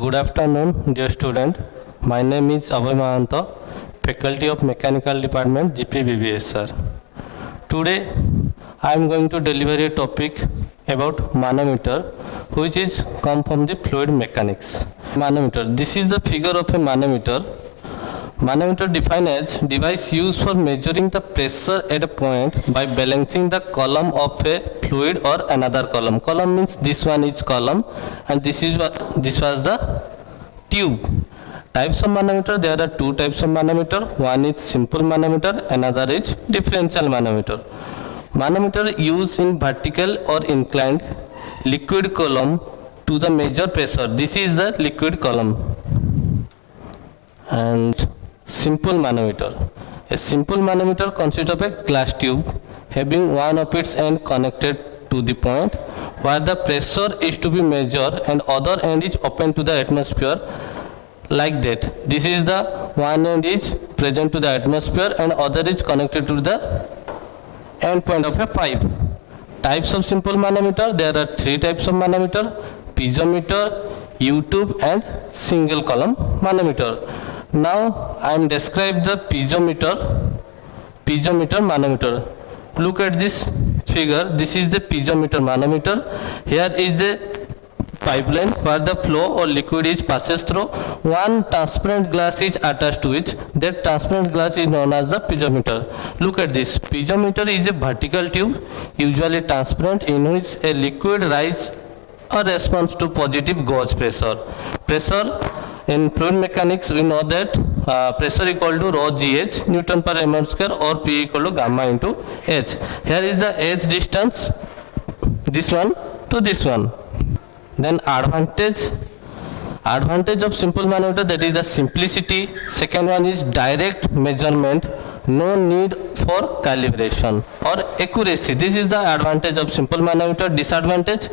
Good afternoon, dear student. My name is Abhay Mahanta, Faculty of Mechanical Department, GPBBS, sir. Today, I am going to deliver a topic about manometer, which is come from the fluid mechanics. Manometer. This is the figure of a manometer. Manometer defined as device used for measuring the pressure at a point by balancing the column of a fluid or another column. Column means this one is column and this was the tube. Types of manometer, there are two types of manometer. One is simple manometer, another is differential manometer. Manometer used in vertical or inclined liquid column to the measure pressure. This is the liquid column. And simple manometer. A simple manometer consists of a glass tube having one of its end connected to the point where the pressure is to be measured and other end is open to the atmosphere, like that. This is the one end is present to the atmosphere and other is connected to the end point of a pipe. Types of simple manometer, there are three types of manometer: piezometer, U-tube and single column manometer. Now I am describe the piezometer manometer. Look at this figure. This is the piezometer manometer. Here is the pipeline where the flow or liquid is passes through. One transparent glass is attached to it. That transparent glass is known as the piezometer. Look at this. Piezometer is a vertical tube, usually transparent, in which a liquid rise or responds to positive gauge pressure. Pressure in fluid mechanics, we know that pressure equal to rho gh, Newton per mm square, or P equal to gamma into h. Here is the h distance, this one to this one. Then advantage of simple manometer, that is the simplicity. Second one is direct measurement, no need for calibration or accuracy. This is the advantage of simple manometer. Disadvantage,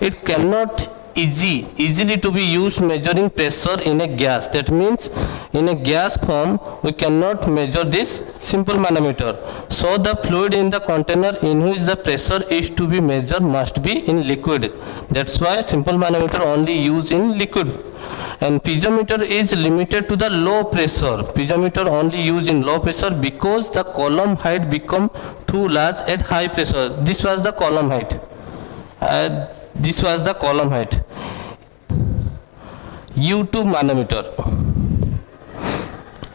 it cannot easily to be used measuring pressure in a gas. That means in a gas form we cannot measure this simple manometer. So the fluid in the container in which the pressure is to be measured must be in liquid. That's why simple manometer only used in liquid. And piezometer is limited to the low pressure. Piezometer only used in low pressure because the column height become too large at high pressure. This was the column height. U-tube manometer.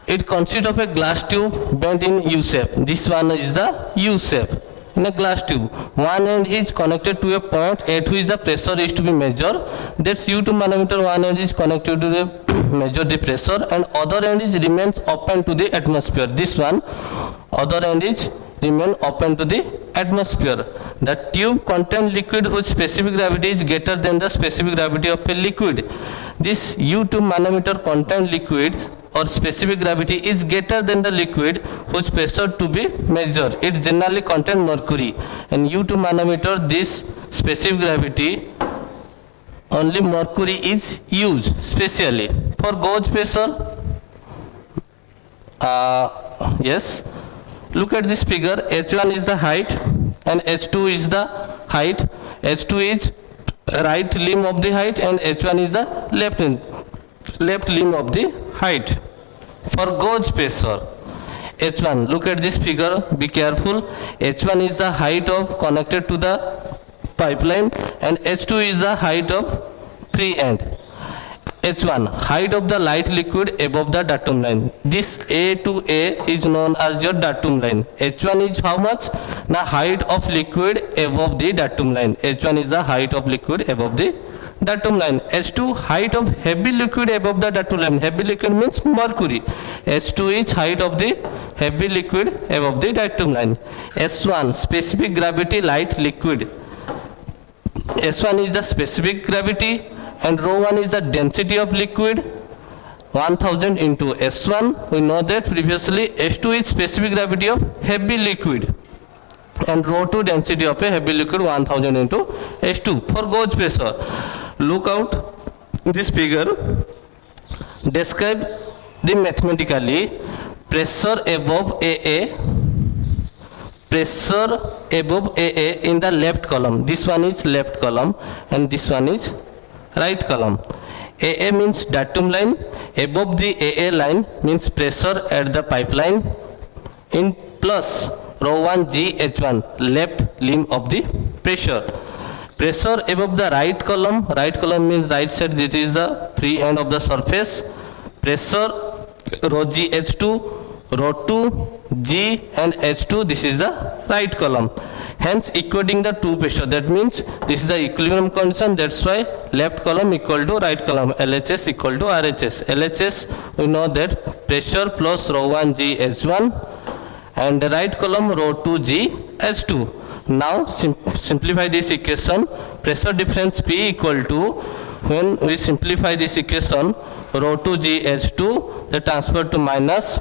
It consists of a glass tube bent in U shape. This one is the U shape in a glass tube. One end is connected to a point at which the pressure is to be measured. That's U-tube manometer. One end is connected to the measure the pressure and other end is remains open to the atmosphere. This one, other end is remain open to the atmosphere. The tube contains liquid whose specific gravity is greater than the specific gravity of a liquid. This U-tube manometer contains liquid or specific gravity is greater than the liquid whose pressure to be measured. It generally contains mercury. And U-tube manometer, this specific gravity, only mercury is used specially. For gauge pressure, yes. Look at this figure. H1 is the height and H2 is the height. H2 is right limb of the height and H1 is the left limb of the height. For gauge pressure, H1, look at this figure, be careful. H1 is the height of connected to the pipeline and H2 is the height of free end. H1, height of the light liquid above the datum line. This A to A is known as your datum line. H1 is how much? Now height of liquid above the datum line. H1 is the height of liquid above the datum line. H2, height of heavy liquid above the datum line. Heavy liquid means mercury. H2 is height of the heavy liquid above the datum line. S1, specific gravity light liquid. S1 is the specific gravity and rho 1 is the density of liquid. 1000 into S1, we know that previously. S2 is specific gravity of heavy liquid and rho 2 density of a heavy liquid, 1000 into S2. For gauge pressure, look out this figure. Describe the mathematically pressure above AA in the left column. This one is left column and this one is right column. AA means datum line. Above the AA line means pressure at the pipeline in plus rho 1 GH1 left limb of the pressure. Pressure above the right column means right side, this is the free end of the surface. Pressure rho GH2, rho 2, G and H2, this is the right column. Hence equating the two pressure, that means this is the equilibrium condition, that's why left column equal to right column, LHS equal to RHS. LHS we know that pressure plus rho 1 G H1 and the right column rho 2 G H2. Now simplify this equation, pressure difference P equal to, when we simplify this equation, rho 2 G H2 they transfer to minus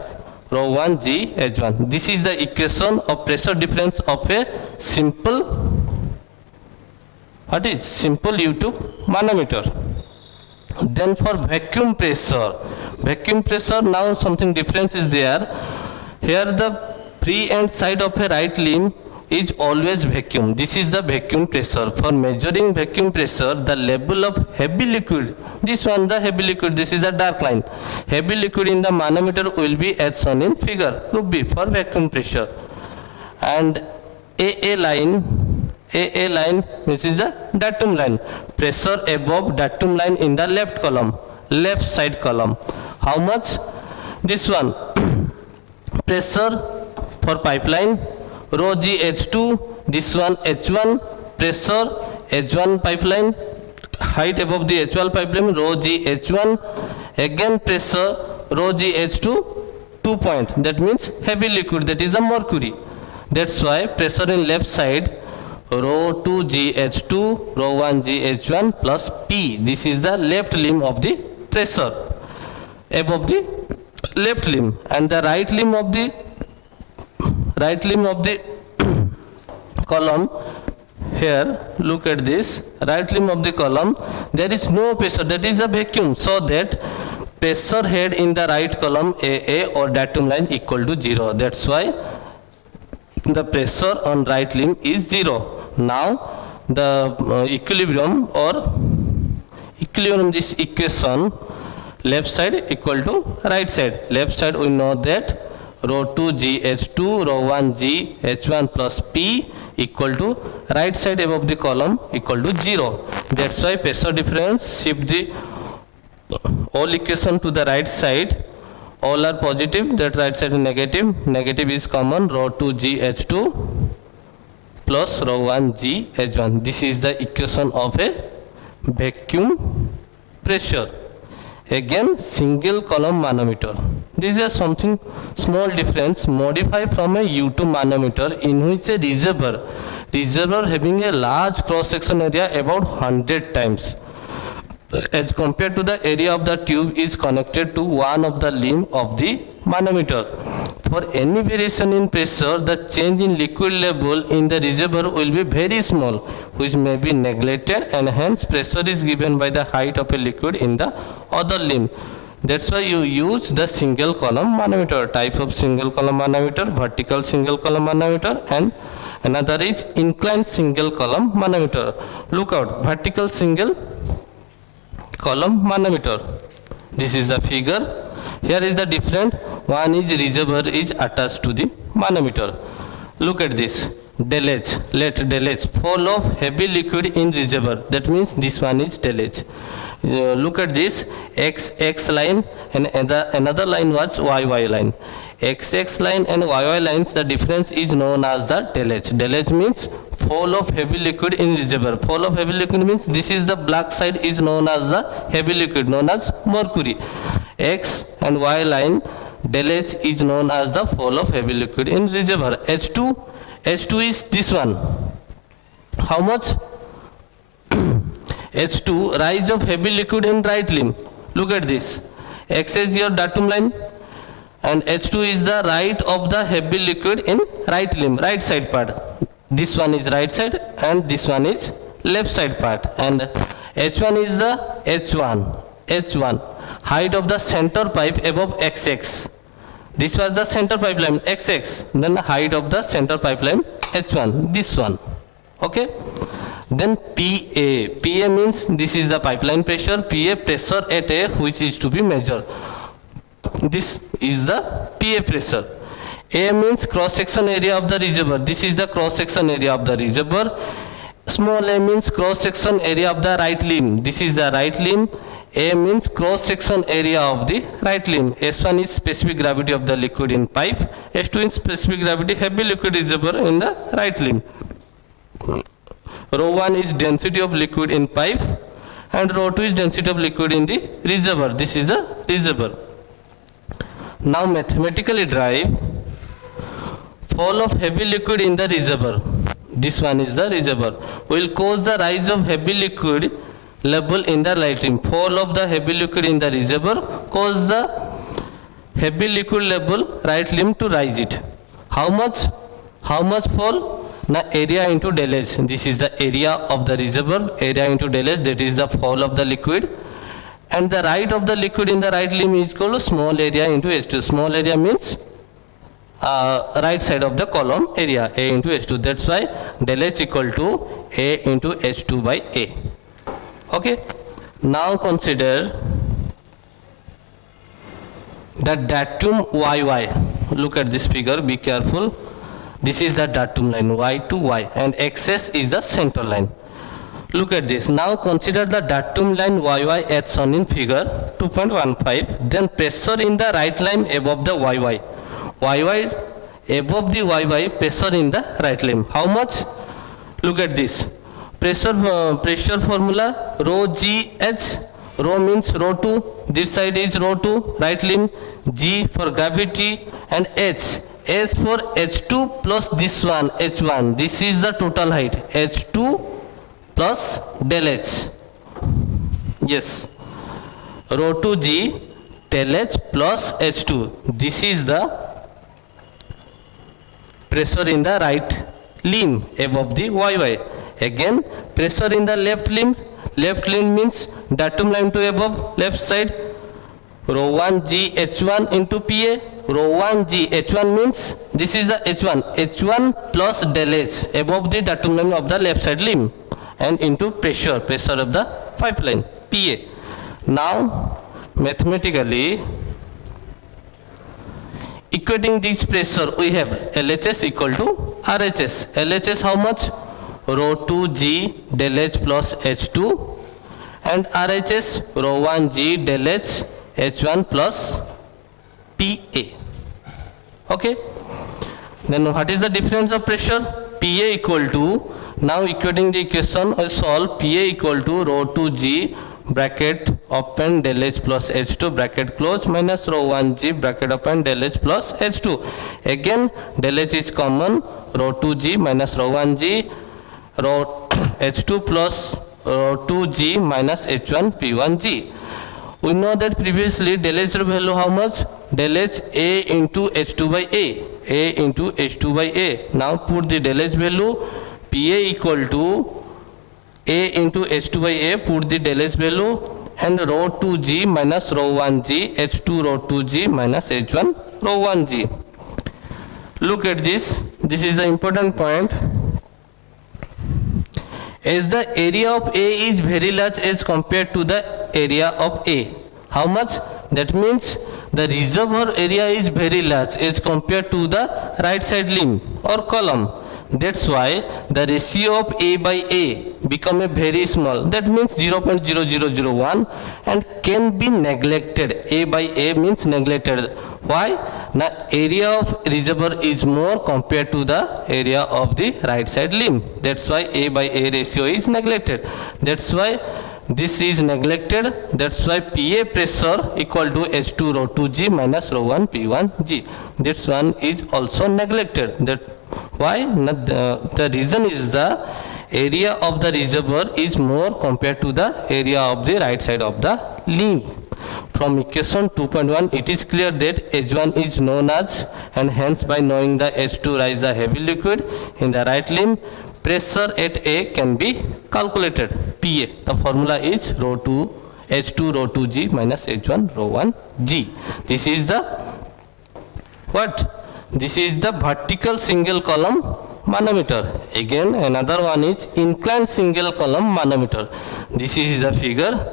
rho 1 G H1. This is the equation of pressure difference of a simple, what is simple U-tube manometer. Then for vacuum pressure, now something difference is there. Here the free end side of a right limb is always vacuum. This is the vacuum pressure. For measuring vacuum pressure, the level of heavy liquid, this one the heavy liquid, this is the dark line. Heavy liquid in the manometer will be as shown in figure, group B for vacuum pressure. And AA line, this is the datum line. Pressure above datum line in the left column, left side column. How much? This one. Pressure for pipeline, rho G H2, this one H1, pressure H1 pipeline, height above the H1 pipeline, rho G H1, again pressure rho G H2, 2 point, that means heavy liquid, that is the mercury. That's why pressure in left side, rho 2 G H2, rho 1 G H1 plus P, this is the left limb of the pressure above the left limb, and the right limb of the column, here look at this, right limb of the column, there is no pressure, that is a vacuum, so that pressure head in the right column AA or datum line equal to 0. That's why the pressure on right limb is 0. Now the equilibrium this equation, left side equal to right side. Left side we know that rho 2 G H2, rho 1 G H1 plus P equal to right side above the column equal to 0. That's why pressure difference, shift the all equation to the right side, all are positive, that right side is negative, negative is common, rho 2 G H2 plus rho 1 G H1. This is the equation of a vacuum pressure. Again single column manometer. This is something small difference modified from a U-tube manometer in which a reservoir having a large cross section area about 100 times as compared to the area of the tube is connected to one of the limb of the manometer. For any variation in pressure, the change in liquid level in the reservoir will be very small, which may be neglected, and hence pressure is given by the height of a liquid in the other limb. That's why you use the single column manometer. Type of single column manometer, vertical single column manometer, and another is inclined single column manometer. Look out, vertical single column manometer. This is the figure. Here is the different. One is reservoir is attached to the manometer. Look at this. Delage, fall of heavy liquid in reservoir. That means this one is delage. Look at this X line and another line was YY line. XX line and YY lines, the difference is known as the delage. Delage means fall of heavy liquid in reservoir. Fall of heavy liquid means this is the black side is known as the heavy liquid, known as mercury. X and Y line, delage is known as the fall of heavy liquid in reservoir. H2 is this one. How much? H2, rise of heavy liquid in right limb. Look at this. X is your datum line and H2 is the right of the heavy liquid in right limb, right side part. This one is right side and this one is left side part, and H1 is the H1 height of the center pipe above XX. This was the center pipeline XX, then the height of the center pipeline H1, this one. Okay, Then PA means this is the pipeline pressure. PA, pressure at A which is to be measured. This is the PA pressure. A means cross section area of the reservoir. This is the cross section area of the reservoir. Small a means cross section area of the right limb. This is the right limb. A means cross section area of the right limb. S1 is specific gravity of the liquid in pipe. S2 is specific gravity heavy liquid reservoir in the right limb. Rho 1 is density of liquid in pipe and rho 2 is density of liquid in the reservoir. This is the reservoir. Now mathematically derive fall of heavy liquid in the reservoir. This one is the reservoir. Will cause the rise of heavy liquid level in the right limb. Fall of the heavy liquid in the reservoir cause the heavy liquid level right limb to rise it. How much fall? Now area into del H. This is the area of the reservoir. Area into del H, that is the fall of the liquid. And the height of the liquid in the right limb is called small area into H2. Small area means right side of the column area, A into H2. That's why del H equal to A into H2 by A. Okay. Now consider the datum YY. Look at this figure, be careful. This is the datum line, Y to Y, and XS is the center line. Look at this. Now consider the datum line YY as shown in figure 2.15. Then pressure in the right line above the YY. YY above the YY, pressure in the right limb. How much? Look at this. Pressure formula rho GH. Rho means rho 2. This side is rho 2, right limb. G for gravity and H. H for H2 plus this one H1. This is the total height. H2 plus del H. Yes. Rho 2G del H plus H2. This is the pressure in the right limb above the YY. Again, pressure in the left limb. Left limb means datum line to above, left side. Rho 1G H1 into PA. Rho 1G H1 means this is the H1. H1 plus del H above the datum line of the left side limb and into pressure of the pipeline PA. Now mathematically equating this pressure, we have LHS equal to RHS. LHS how much? Rho 2G del H plus H2 and RHS rho 1G del H H1 plus PA. Okay. Then what is the difference of pressure? PA equal to, now equating the equation, I solve PA equal to rho 2G bracket open del H plus H2 bracket close minus rho 1G bracket open del H plus H2. Again del H is common, rho 2G minus rho 1G, rho H2 plus rho 2G minus H1 P1G. We know that previously del H value how much? Del H A into H2 by A into H2 by A. Now put the del H value, PA equal to A into H2 by A, put the del H value, and rho 2G minus rho 1G, H2 rho 2G minus H1 rho 1G. Look at this. This is the important point. As the area of A is very large as compared to the area of A. How much? That means the reservoir area is very large as compared to the right side limb or column. That's why the ratio of A by A become a very small. That means 0.0001 and can be neglected. A by A means neglected. Why? Now area of reservoir is more compared to the area of the right side limb. That's why A by A ratio is neglected. That's why this is neglected. That's why PA pressure equal to H2 rho 2G minus rho 1 P1G. This one is also neglected. That why? The reason is the area of the reservoir is more compared to the area of the right side of the limb. From equation 2.1 it is clear that H1 is known as, and hence by knowing the H2 rise the heavy liquid in the right limb, pressure at A can be calculated. PA, the formula is rho 2 H2 rho 2G minus H1 rho 1G. This is the what? This is the vertical single column manometer. Again another one is inclined single column manometer. This is the figure.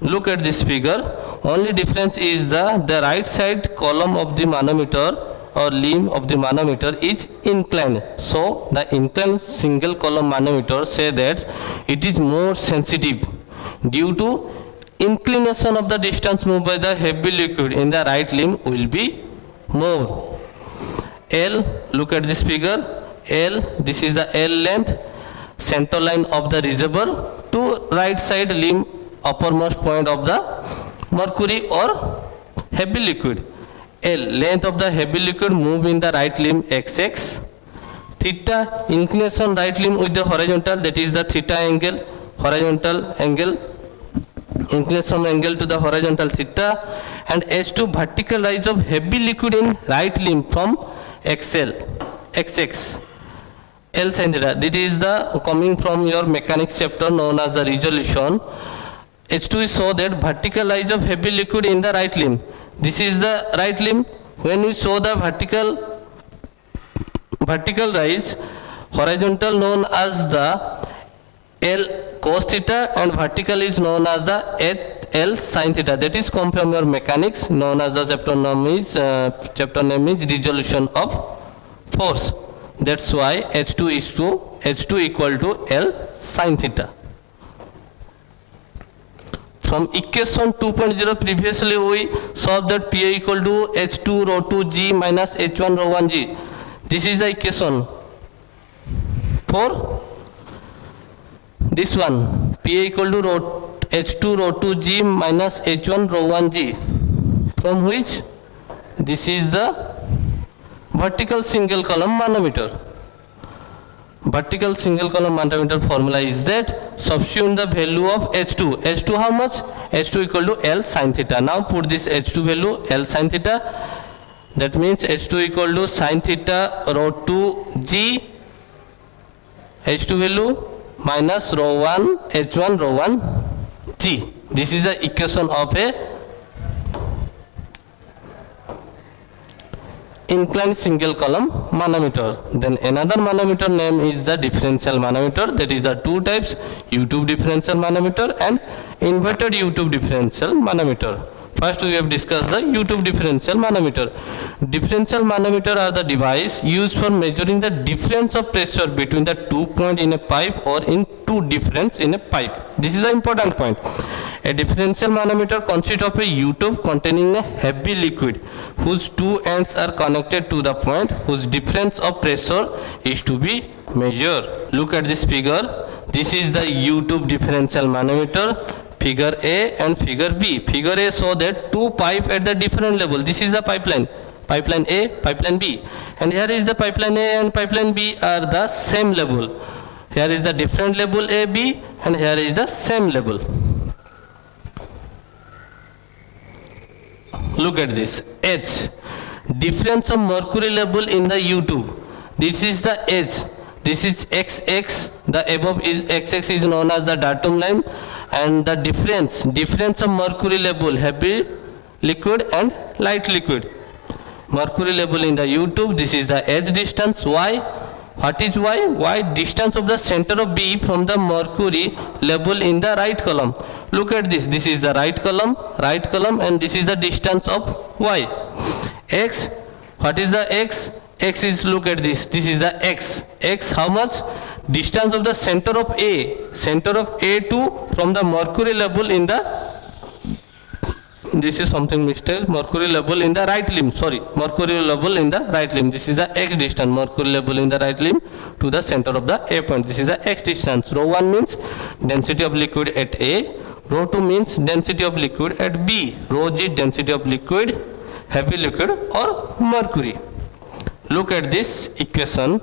Look at this figure. Only difference is the right side column of the manometer or limb of the manometer is inclined. So the inclined single column manometer say that it is more sensitive due to inclination of the distance moved by the heavy liquid in the right limb will be more. L, look at this figure. L, this is the L length, center line of the reservoir to right side limb uppermost point of the mercury or heavy liquid. L, length of the heavy liquid move in the right limb XX. Theta, inclination right limb with the horizontal, that is the theta angle, horizontal angle, inclination angle to the horizontal theta. And H2, vertical rise of heavy liquid in right limb from XL, XX. L sin theta, this is the coming from your mechanics chapter known as the resolution. H2 is so that vertical rise of heavy liquid in the right limb. This is the right limb. When we show the vertical rise, horizontal known as the L cos theta and vertical is known as the L sin theta. That is come from your mechanics known as the chapter name is resolution of force. That's why H2 equal to L sin theta. From equation 2.0 previously we solved that PA equal to H2 rho 2 G minus H1 rho 1 G. This is the equation for this one. PA equal to H2 rho 2 G minus H1 rho 1 G. From which this is the vertical single column manometer. Vertical single column manometer formula is that substitute the value of H2. H2 how much? H2 equal to L sin theta. Now put this H2 value L sin theta. That means H2 equal to sin theta rho 2 G. H2 value minus rho 1 H1 rho 1 G. This is the equation of a inclined single column manometer. Then another manometer name is the differential manometer. That is the two types, U-tube differential manometer and inverted U-tube differential manometer. First we have discussed the U-tube differential manometer. Differential manometer are the device used for measuring the difference of pressure between the 2 points in a pipe or in two difference in a pipe. This is the important point. A differential manometer consists of a U-tube containing a heavy liquid whose two ends are connected to the point whose difference of pressure is to be measured. Look at this figure. This is the U-tube differential manometer, figure A and figure B. Figure A show that two pipes at the different level. This is the pipeline. Pipeline A, pipeline B. And here is the pipeline A and pipeline B are the same level. Here is the different level A, B, and here is the same level. Look at this. H. Difference of mercury level in the U-tube. This is the H. This is XX. The above is XX is known as the datum line. And the difference of mercury level, heavy liquid and light liquid. Mercury level in the U-tube. This is the H distance. Y. What is Y? Y distance of the center of B from the mercury level in the right column. Look at this. This is the right column, and this is the distance of Y. X. What is the X? X is, look at this. This is the X. X how much? Distance of the center of A to from the mercury level in the, this is something mistake, mercury level in the right limb, sorry, mercury level in the right limb. This is the X distance, mercury level in the right limb to the center of the A point. This is the X distance. Rho 1 means density of liquid at A, rho 2 means density of liquid at B, rho G density of liquid, heavy liquid or mercury. Look at this equation.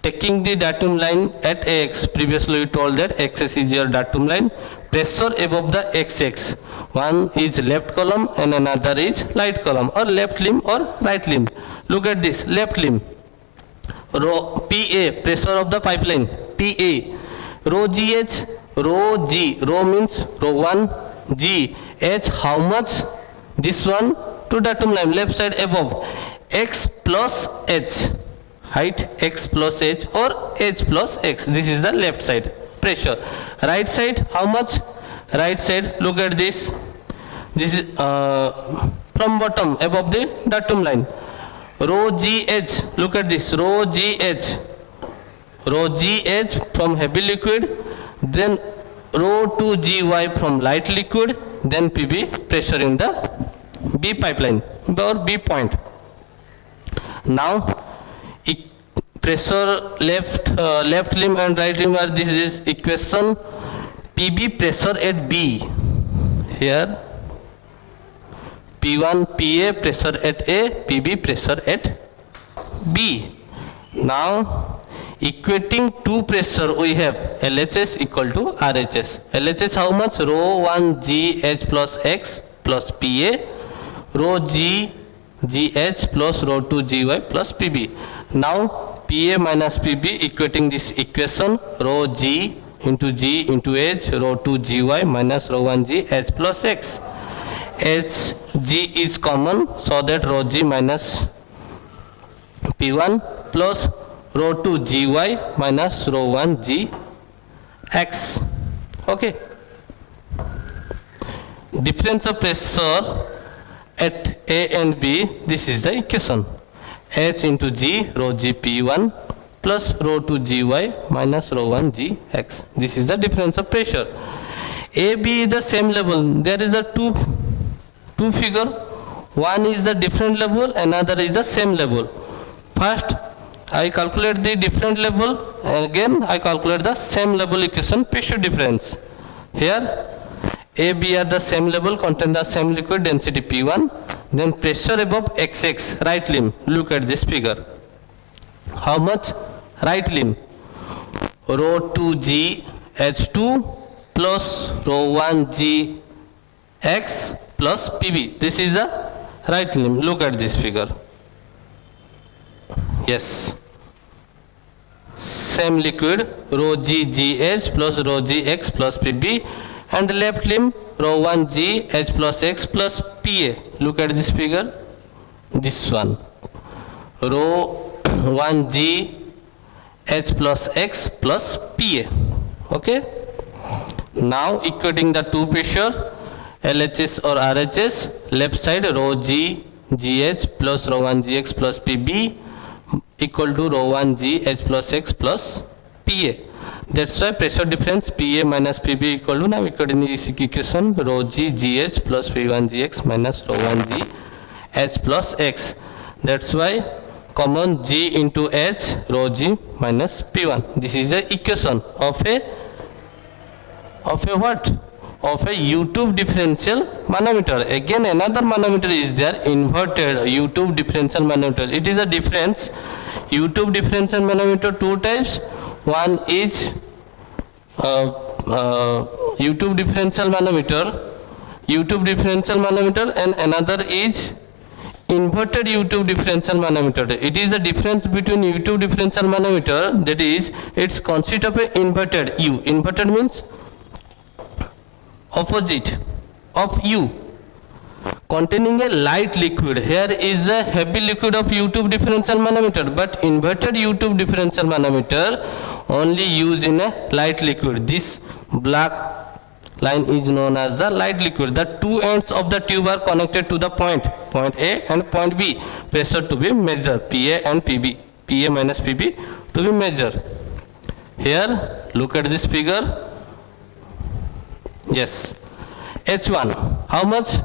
Taking the datum line at X, previously we told that XS is your datum line, pressure above the XX. One is left column and another is right column, or left limb or right limb. Look at this, left limb. Rho PA, pressure of the pipeline, PA. Rho GH, rho G, rho means rho 1, G, H how much? This one to datum line, left side above. X plus H. height x plus h or h plus x. This is the left side pressure. Right side, how much? Right side, look at this. This is from bottom above the datum line. Rho gh, look at this, rho gh. Rho gh from heavy liquid, then rho 2 gy from light liquid, then Pb pressure in the B pipeline or B point. Now pressure left limb and right limb are, this is equation. Pb pressure at B, here P1 Pa pressure at A, Pb pressure at B. Now equating two pressure, we have LHS equal to RHS. LHS how much? Rho 1 GH plus X plus Pa, rho G GH plus rho 2 GY plus Pb. Now Pa minus Pb, equating this equation, rho G into G into H, rho 2 GY minus rho 1 GH plus X. H G is common, so that rho G minus P1 plus rho 2 gy minus rho 1 gx. Okay. Difference of pressure at A and B, this is the equation. H into G, rho G P1 plus rho 2 gy minus rho 1 gx. This is the difference of pressure. A, B is the same level. There is a two figure. One is the different level, another is the same level. First I calculate the different level, and again I calculate the same level equation, pressure difference. Here A, B are the same level, contain the same liquid, density P1, then pressure above XX, right limb. Look at this figure. How much? Right limb, rho 2 G H2 plus rho 1 G X plus Pb. This is the right limb. Look at this figure. Yes, same liquid, rho G GH plus rho GX plus Pb, and left limb, rho 1 GH plus X plus Pa. Look at this figure, this one, rho 1 G H plus X plus Pa. Okay. Now equating the two pressure, LHS or RHS, left side rho G GH plus rho 1 GX plus Pb equal to rho 1 GH plus X plus Pa. That's why pressure difference Pa minus Pb equal to, now equating this equation, rho G GH plus P1 GX minus rho 1 GH plus X. That's why common G into H, rho G minus P1. This is the equation of a what? Of a U-tube differential manometer. Again another manometer is there, inverted U-tube differential manometer. It is a difference. U-tube differential manometer two types. One is U-tube differential manometer, and another is inverted U-tube differential manometer. It is the difference between U-tube differential manometer, that is, it's consists of a inverted U. Inverted means opposite of U, containing a light liquid. Here is a heavy liquid of U-tube differential manometer, but inverted U-tube differential manometer only used in a light liquid. This black line is known as the light liquid. The two ends of the tube are connected to the point A and point B. Pressure to be measured, Pa and Pb, Pa minus Pb to be measured. Here look at this figure. Yes, H1, how much?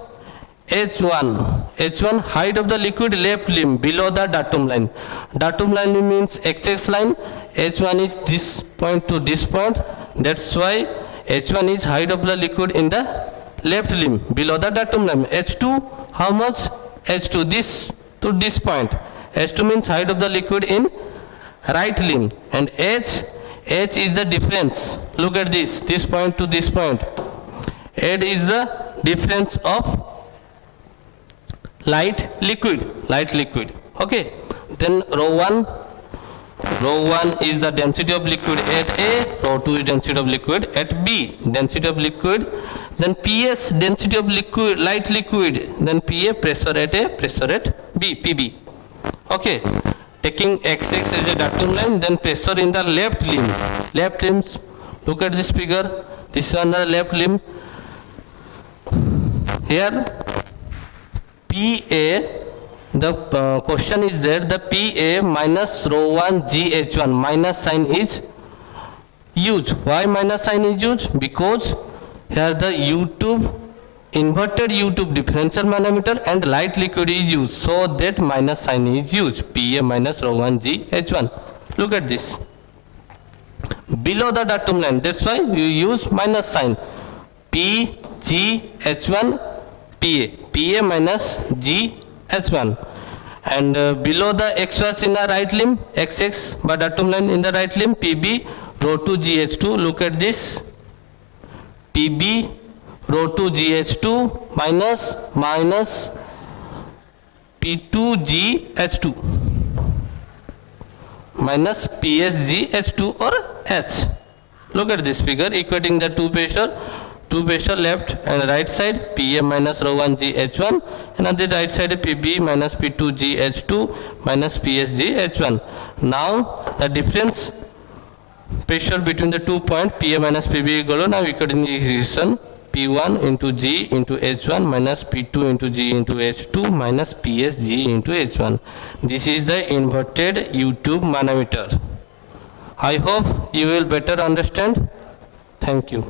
H1 height of the liquid, left limb below the datum line. Datum line means XX line. H1 is this point to this point. That's why H1 is height of the liquid in the left limb below the datum line. H2, how much? H2 this to this point. H2 means height of the liquid in right limb. And H is the difference. Look at this point to this point. H is the difference of light liquid. Okay. Then rho 1 is the density of liquid at A, rho 2 is density of liquid at B. Density of liquid, then PS, density of liquid, light liquid, then Pa, pressure at A, pressure at B, Pb. Okay. taking XX as a datum line, then pressure in the left limb. Left limbs, look at this figure. This is on the left limb. Here PA, the question is that the PA minus rho 1 GH1 minus sign is used. Why minus sign is used? Because here the U-tube, inverted U-tube differential manometer and light liquid is used, so that minus sign is used. PA minus rho 1 GH1. Look at this. Below the datum line, that's why you use minus sign. PGH1 PA minus GH1, and below the X was in the right limb, XX by datum line in the right limb, PB rho 2 GH2. Look at this. PB rho 2 GH2 minus P2 GH2 minus PSGH2 or H. Look at this figure equating the two pressure left and right side, PA minus rho 1 GH1, and on the right side PB minus P2 GH2 minus PSGH1. Now the difference pressure between the 2 points PA minus PB equal to, now equating the equation, P1 into G into H1 minus P2 into G into H2 minus PSG into H1. This is the inverted U-tube manometer. I hope you will better understand. Thank you.